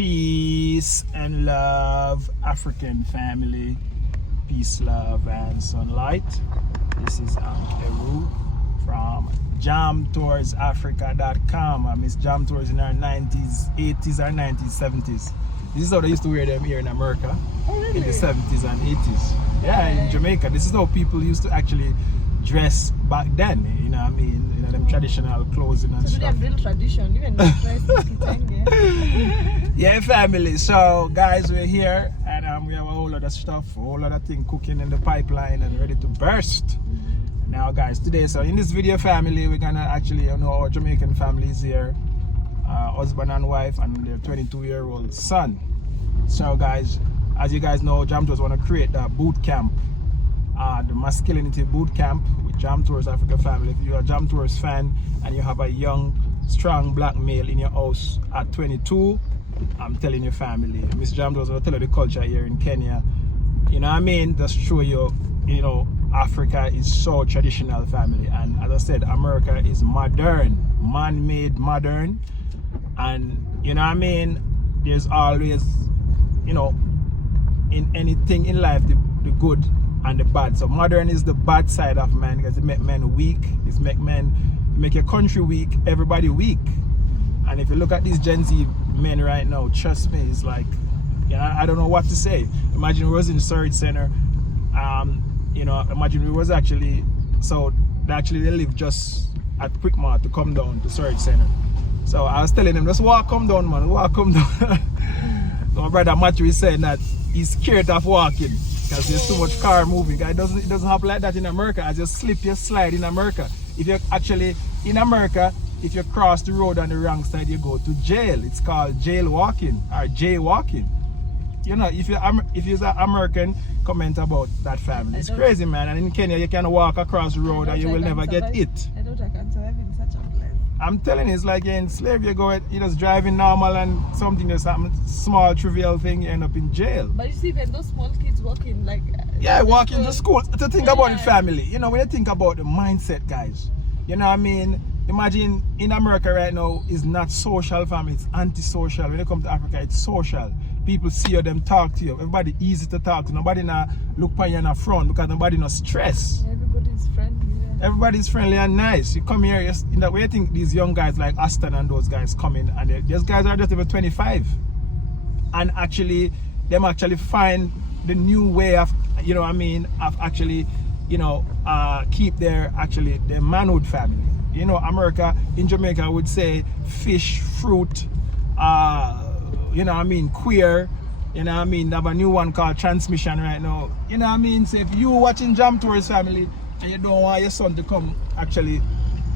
Peace and love, African family. Peace, love, and sunlight. This is Eru from jamtoursafrica.com. I miss Jam Tours in our 90s, 80s or 90s, 70s. This is how they used to wear them here in America. Oh, really? In the 70s and 80s. Yeah, in Jamaica. This is how people used to actually dress back then. You know what I mean? You know, them traditional clothing and so stuff. So real tradition, even yeah, family. So guys, we're here and we have a whole lot of stuff, a whole lot of things cooking in the pipeline and ready to burst. Now guys, today, so in this video, family, we're gonna actually, you know, our Jamaican families here, husband and wife and their 22-year-old son. So guys, as you guys know, Jam Tours want to create the boot camp, the Masculinity boot camp with Jam Tours Africa family. If you're a Jam Tours fan and you have a young, strong black male in your house at 22, I'm telling your family, Miss Jam Tours will tell you the culture here in Kenya. You know what I mean? Just show you, you know, Africa is so traditional, family. And as I said, America is modern, man-made modern. And you know what I mean? There's always, you know, in anything in life, the good and the bad. So modern is the bad side of man because it make men weak. It make your country weak, everybody weak. And if you look at these Gen Z men right now, trust me, it's like, you know, I don't know what to say. Imagine we was in the Surrey Center. You know, imagine we was actually, so they live just at Quickmart to come down to Surrey Center. So I was telling them, just come down, man, come down. So my brother Matthew is saying that he's scared of walking because there's too much car moving. It doesn't happen like that in America. I just slip, you slide in America. If you're actually in America, if you cross the road on the wrong side, you go to jail. It's called jail walking or jaywalking. You know, if you're an American, comment about that family. It's crazy, man. And in Kenya, you can walk across the road and you will never get hit. I don't think I can survive in such a place. I'm telling you, it's like you're in slavery. You're just driving normal and something, there's some small trivial thing, you end up in jail. But you see, when those small kids walking, like... yeah, walking to school. To think about it, family. You know, when you think about the mindset, guys, you know what I mean? Imagine in America right now is not social, family. It's antisocial. When you come to Africa, it's social. People see you, them talk to you. Everybody easy to talk to. Nobody now look for you in the front because nobody no stress. Everybody's friendly. Yeah. Everybody's friendly and nice. You come here, in that way, I think these young guys like Aston and those guys come in, and these guys are just over 25. And actually, them actually find the new way of, you know what I mean, of actually, you know, keep their manhood family. You know, America, in Jamaica, would say fish, fruit, you know what I mean, queer, you know what I mean, they have a new one called transmission right now. You know what I mean, so if you watching Jam Tours family and you don't want your son to come actually,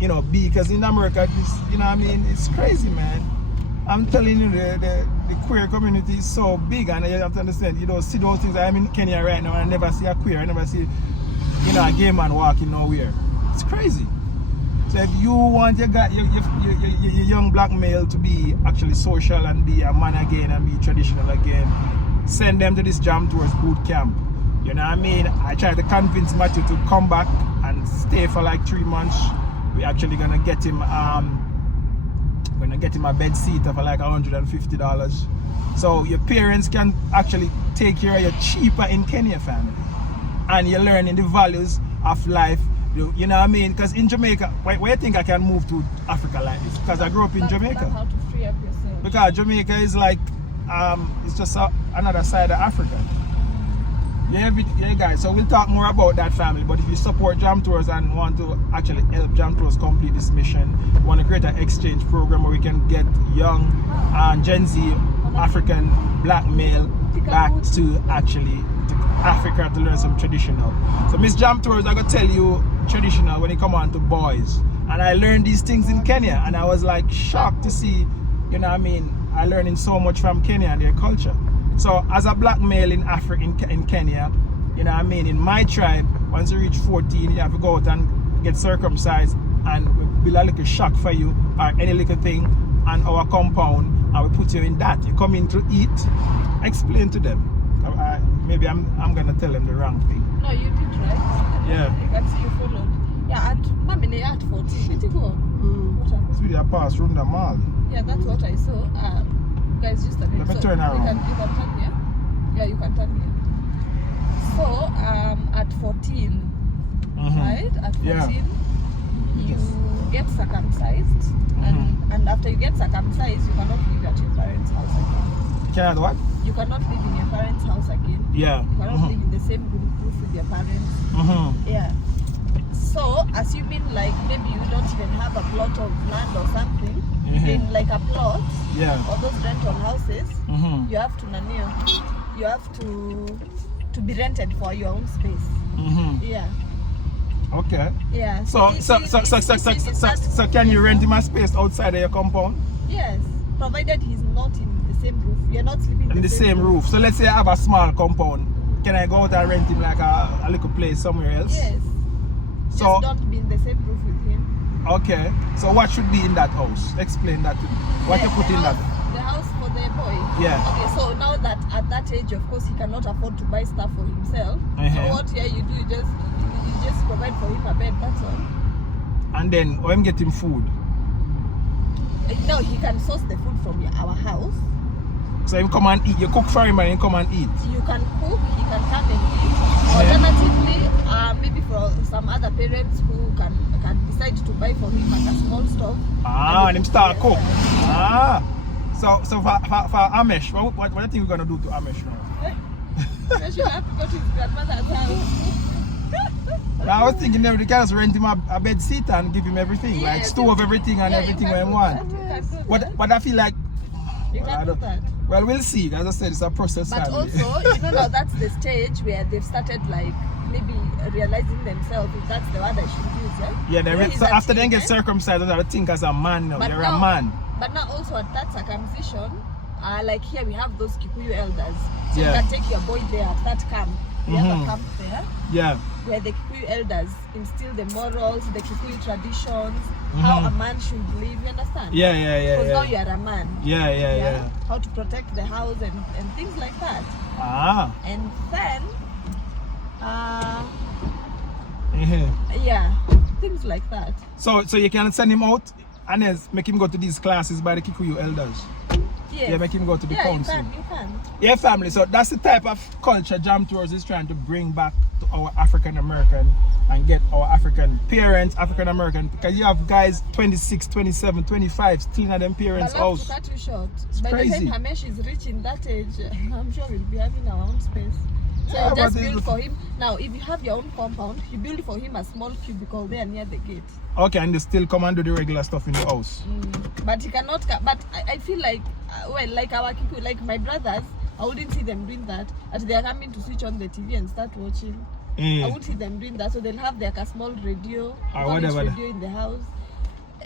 you know, because in America, this, you know what I mean, it's crazy, man. I'm telling you, the queer community is so big, and you have to understand, you don't see those things. I'm in Kenya right now and I never see a queer, I never see, you know, a gay man walking nowhere. It's crazy. So if you want your young black male to be actually social and be a man again and be traditional again, send them to this Jam Tours boot camp. You know what I mean? I tried to convince Matthew to come back and stay for like 3 months. We're actually gonna get him a bed seat for like $150. So your parents can actually take care of you cheaper in Kenya, family. And you're learning the values of life. You know what I mean? Because in Jamaica, why do you think I can move to Africa like this? Because I grew up in Jamaica. How to free up yourself. Because Jamaica is like, it's just another side of Africa. Yeah, guys. So we'll talk more about that, family. But if you support Jam Tours and want to actually help Jam Tours complete this mission, we want to create an exchange program where we can get young Gen Z African black male back to actually Africa to learn some traditional. So Miss Jam Tours, I gotta tell you traditional when it come on to boys. And I learned these things in Kenya and I was like shocked to see, you know what I mean, I learning so much from Kenya and their culture. So as a black male in Africa, in Kenya, you know what I mean, in my tribe, once you reach 14, you have to go out and get circumcised and we build a little shack for you or any little thing on our compound and we put you in that. You come in to eat, explain to them. Maybe I'm gonna tell them the wrong thing. No, you did right. Yeah. You can see you followed. Yeah, at Mamine at 14. Did you go? What happened? It's really a pass from the mall. Yeah, that's what I saw. Guys, just a bit. Let me turn around. You can turn here. Yeah, you can turn here. So, at 14, right? At 14, you get circumcised, and after you get circumcised, you cannot live at your parents' house again. Cannot what? You cannot live in your parents' house again. Yeah. You cannot live in the same roof with your parents. Yeah. So, assuming like maybe you don't even have a plot of land or something, in like a plot, or those rental houses, you have to you have to be rented for your own space. Yeah. Okay. Yeah. So can you rent him a space outside of your compound? Yes, provided he's not in the same roof. You're not sleeping in the same roof. So let's say I have a small compound. Can I go out and rent him like a little place somewhere else? Yes. So just don't be in the same roof with him. Okay. So what should be in that house? Explain that to me. What you put in that? The house for the boy. Yeah. Okay, so now that at that age, of course, he cannot afford to buy stuff for himself. So what you do, you just provide for him a bed, that's all. And then when get him food? No, he can source the food from our house. So him come and eat. You cook for him and he come and eat. You can cook, he can come and eat. Alternatively, maybe for some other parents who can decide to buy for him like a small stove. And him start cook. So for Amesh, what do you think we're gonna do to Amesh now? Amesh will have to go to his grandmother's house. I was thinking maybe we can just rent him a bed seat and give him everything, like stove, everything and everything we want. But I feel like well, we'll see. As I said, it's a process. But also, now that's the stage where they've started like maybe realizing themselves, if that's the word I should use. Yeah, so after they get circumcised, I think as a man now, you're a man. But now also at that circumcision, like here we have those Kikuyu elders. So you can take your boy there at that camp. We have a camp there. Yeah. Where the Kikuyu elders instill the morals, the Kikuyu traditions, how a man should live, you understand? Yeah. Because now you are a man. Yeah. How to protect the house and things like that. And then, things like that. So you can send him out and then make him go to these classes by the Kikuyu elders. Yes. Yeah, make him go to the council. You can. Yeah, family. So that's the type of culture Jam Tours is trying to bring back to our African American and get our African parents, African American, because you have guys 26, 27, 25 still in them parents' house. To cut you short. By the time Hamesh is reaching that age, I'm sure we'll be having our own space. So you just build for him. Now, if you have your own compound, you build for him a small cubicle there near the gate. Okay, and they still come and do the regular stuff in the house. But he cannot. But I feel like, like our Kiku, like my brothers, I wouldn't see them doing that. As they are coming to switch on the TV and start watching, I would see them doing that. So they'll have like a small radio, radio in the house.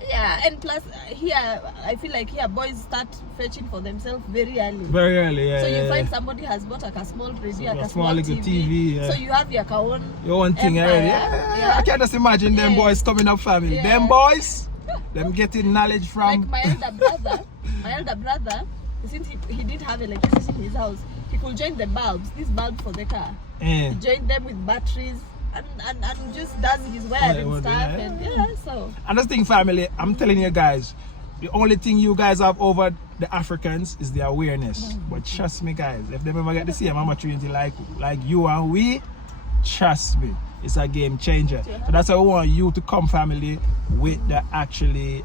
Yeah, and plus here, I feel like here boys start fetching for themselves very early. Very early, yeah. So you find somebody has bought like a small radio, like a small TV. So you have your own thing already. Yeah. I can just imagine them boys coming up family. Yeah. Them boys, them getting knowledge from. Like my elder brother, since he didn't have electricity in his house, he could join the bulbs, these bulbs for the car. He joined them with batteries. And just does his wear and stuff so. And the thing, family, I'm telling you guys, the only thing you guys have over the Africans is the awareness. But trust me, guys, if they ever get to see a opportunity like you and we, trust me, it's a game changer. So that's why I want you to come, family, with the actually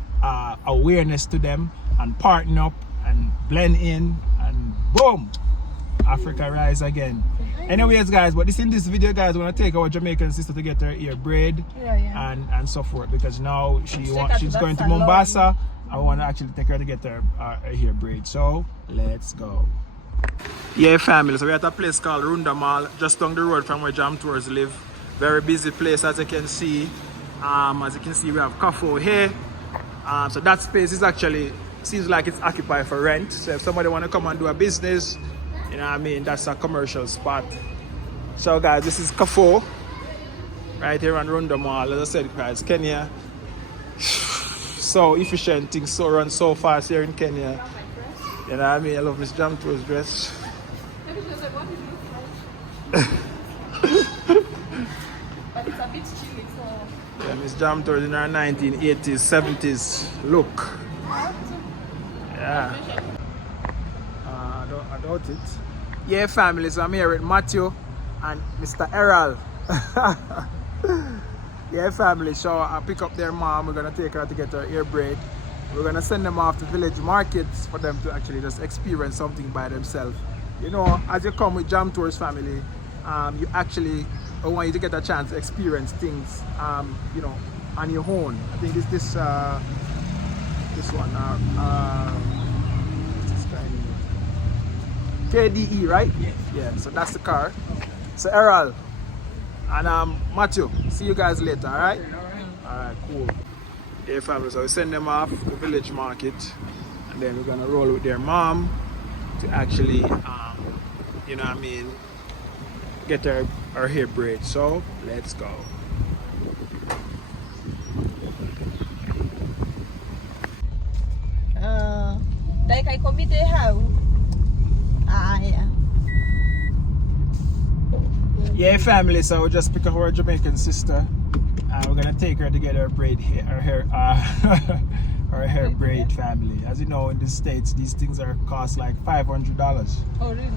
awareness to them and partner up and blend in and boom, Africa rise again. Anyways, guys, but in this video, guys, we're gonna take our Jamaican sister to get her ear braid and so forth, because now she's going to Mombasa. I want to actually take her to get her hair braid. So let's go. Yeah, family. So we're at a place called Runda Mall, just down the road from where Jam Tours live. Very busy place, as you can see. We have Kafo here. So that space is actually seems like it's occupied for rent. So if somebody want to come and do a business, you know what I mean, that's a commercial spot. So guys, this is Kafo right here on Runda Mall. As I said, guys, Kenya, so efficient, things so run so fast here in Kenya. You know what I mean? I love Miss Jam Tours dress. But it's a bit chilly, so. Yeah, Miss Jam Tours in her 1980s, 70s look. Yeah. Doubt it. Yeah, family, so I'm here with Matthew and Mr. Errol. Yeah, family, so I pick up their mom. We're gonna take her to get her hair braid. We're gonna send them off to village markets for them to actually just experience something by themselves. You know, as you come with Jam Tours family, you actually, I want you to get a chance to experience things, you know, on your own. I think this one, this kind of KDE, right? Yes. Yeah, so that's the car. So Errol and Matthew, see you guys later, alright? Alright, cool. Yeah, family, so we send them off to the village market and then we're gonna roll with their mom to actually, you know what I mean, get her hair braid. So let's go. Like I committed how? Yeah. Yeah, family, so we just pick up our Jamaican sister and we're gonna take her to get her braid her hair braid, family. As you know, in the States these things cost like $500. Oh really?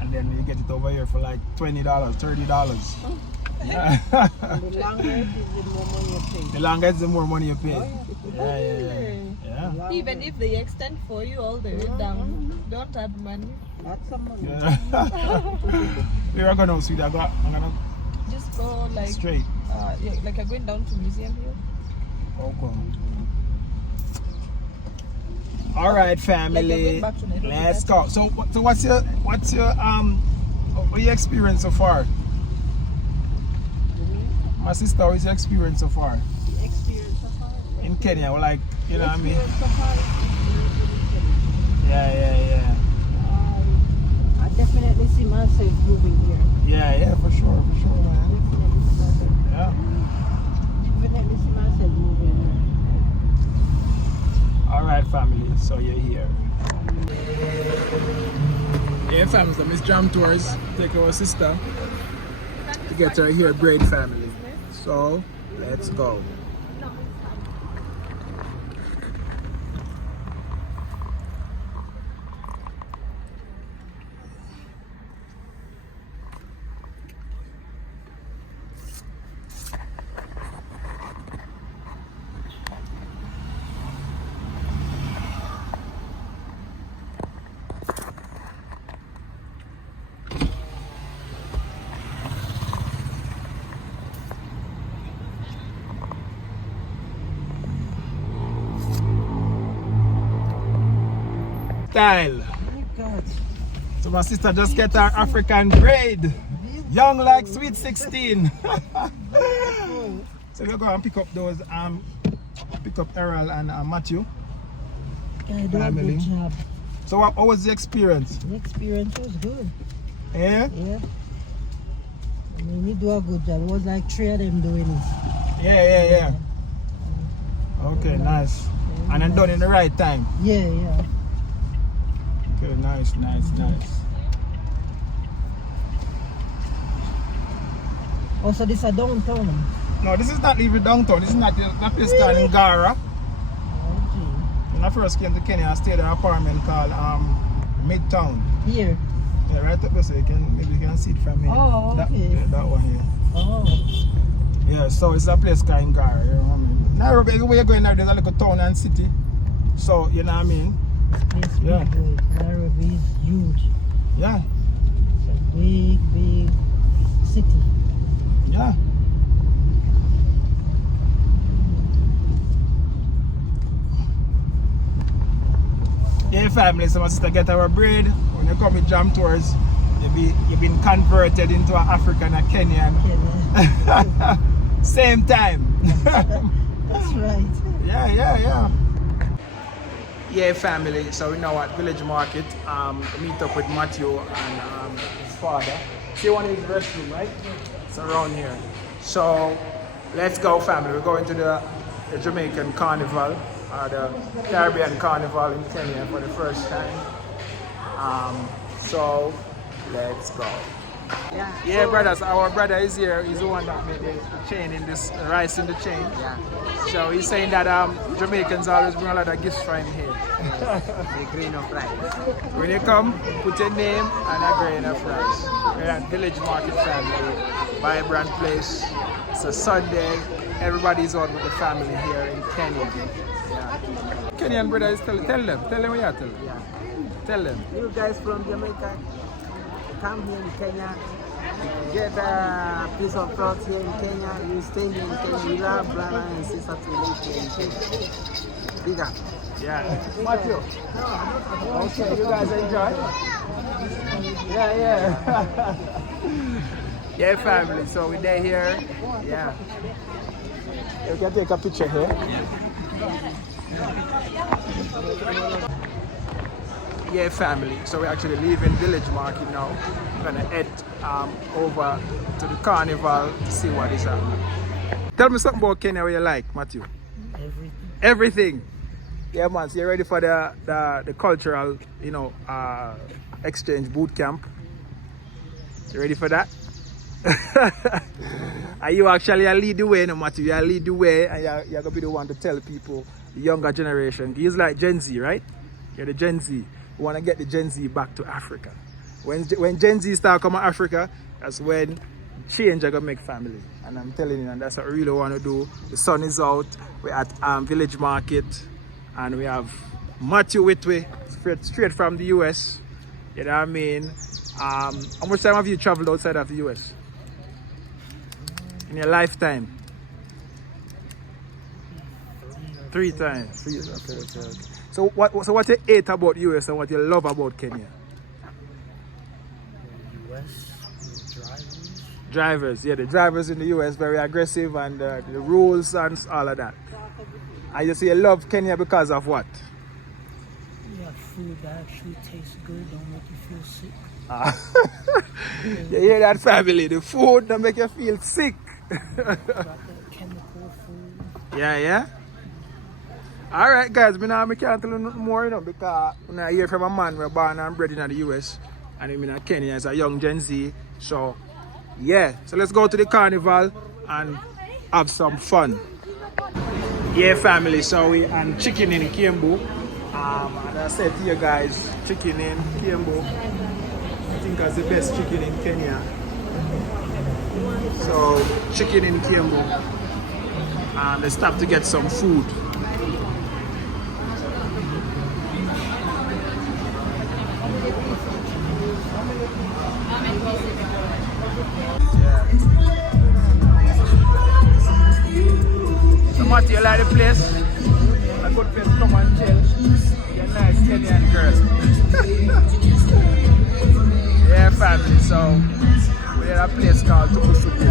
And then you get it over here for like $20, $30. Oh. Yeah. The longer it is, the more money you pay. The longer it's, the more money you pay. Oh, Yeah. Even if they extend for you all the way down, don't have money. That's some money. Where are gonna see that? I'm gonna Just go like straight. yeah, like I'm going down to museum here. Okay. All right, family. Like back to Let's go. So what's your experience so far? My sister, what's your experience so far? The experience of far. In Kenya, well, like, you know what I mean? Experience of far is Yeah. I definitely see myself moving here. Yeah, for sure, man. Yeah. Definitely see myself moving here. All right, family. So you're here. Yeah, family. So Miss Jam Tours take our sister to get her hair braid, family. So let's go. Style. Oh God. So my sister just get her African braid. Young like sweet 16. So we'll go and pick up those pick up Errol and Matthew. I do a good job. So what was the experience? The experience was good. Yeah? Yeah. I mean, you do a good job. It was like 3 of them doing it. Yeah. Okay, nice. And then done in the right time. Yeah. Okay, nice. Also, this is downtown. No, this is not even downtown. This is not that place called in Gara. Okay. When I first came to Kenya, I stayed in an apartment called Midtown. Here. Yeah, right up there, so maybe you can see it from here. Oh, okay. That one here. Oh. Yeah, so it's a place called in Gara, you know what I mean? Nairobi, everywhere you're going now, there's a little town and city. So, you know what I mean? This Yeah. big good. Nairobi is huge. Yeah, It's a big city. yeah. Yeah, family, so my sister get our braid. When you come with Jam Tours, you've been converted into an African and Kenyan. Yeah. Same time. That's right. Yeah. Yeah, family. So we're now at Village Market. Meet up with Matthew and his father. See one of his restroom, right? It's around here. So let's go, family. We're going to the Jamaican Carnival, or the Caribbean Carnival in Kenya for the first time. So let's go. Yeah, brothers, our brother is here. He's the one that made the chain in this rice in the chain. Yeah. So he's saying that Jamaicans always bring a lot of gifts for him here. The grain of rice. When you come, put your name and a grain of rice. We're at Village Market family, vibrant place. It's a Sunday. Everybody's out with the family here in Kenya. Yeah. Kenyan brothers, tell them what you tell them. Yeah. Tell them. You guys from Jamaica, come here in Kenya, get a piece of cloth here in Kenya, you stay here in Kenya, you love brother and sister to live here in Kenya. Big up. Yeah. Matthew. Okay, you guys enjoy? Yeah. Yeah, family. So we're there here. Yeah. You can take a picture here. Yeah, family. So we're actually leaving Village Market now. We're gonna head over to the carnival to see what is happening. Tell me something about Kenya what you like, Matthew. Everything. Yeah, man. So you're ready for the cultural, exchange boot camp? You ready for that? Are you actually lead the way, no Matthew? You lead the way, and you're gonna be the one to tell people, the younger generation. He's like Gen Z, right? You're the Gen Z. We want to get the Gen Z back to Africa. When Gen Z start coming to Africa, that's when change are gonna make family. And I'm telling you, and that's what we really want to do. The sun is out. We're at Village Market, and we have Matthew with me, straight from the US. You know what I mean? How much time have you traveled outside of the US? In your lifetime? 3 times. Okay. So what you hate about US and what you love about Kenya? US drivers. Yeah, the drivers in the US very aggressive, and the rules and all of that. And you say you love Kenya because of what? Yeah, food that actually tastes good, don't make you feel sick. You hear that, family? The food don't make you feel sick. About the chemical food. Yeah. Alright guys, I can't tell you nothing more, because when I hear from a man who was born and bred in the US, and I'm in Kenya as a young Gen Z. So yeah, so let's go to the carnival and have some fun. Yeah, family, so we and chicken in Kiambu. And I said to you guys, chicken in Kiambu, I think that's the best chicken in Kenya. So chicken in Kiambu. And let's stop to get some food. So Matthew, you like the place? A good place to come and chill. You're nice Kenyan girl. Yeah, family. So we're at a place called Tukusuku.